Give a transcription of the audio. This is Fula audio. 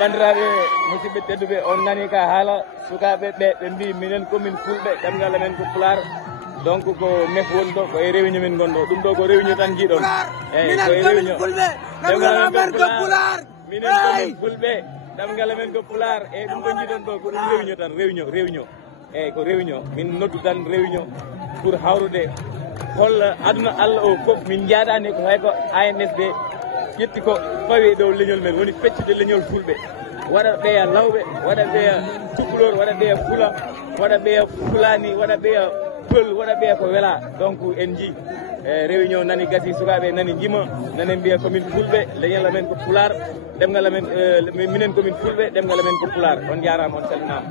bandiraɓe musidɓe tedduɓe on nani ka haala sukaɓe ɓe mbi minen komin fulɓe ɗemgal amen ko pular donc ko mef woni ɗo koye réunion min gonɗo ɗum ɗo ko réunion tan jiiɗon eyyi koye réunion ɗemgal amen ko pular minen komin fulɓe ɗemgal amen ko pular eyyi ɗum ko jiiɗon ɗo ko ɗum réunion tan réunion eyyi ko réunion min noddu tan réunion pour hawrude holla aduna Allah o foof min jaadani ko hay ko ANSD ƴetti ko fawi dow leñol men woni feccude leñol fulɓe waɗa ɓeya lawɓe waɗa ɓeya cukalor waɗa ɓeya fula waɗa ɓeya fulani waɗa ɓeya pël waɗa ɓeya ko weela donc en ji réunion nani gasi sukaɓe nani jima nani mbiya komin fulɓe leñol amen ko pular ɗemgal amen minen komin fulɓe ɗemgal amen ko pular on jarama on calminama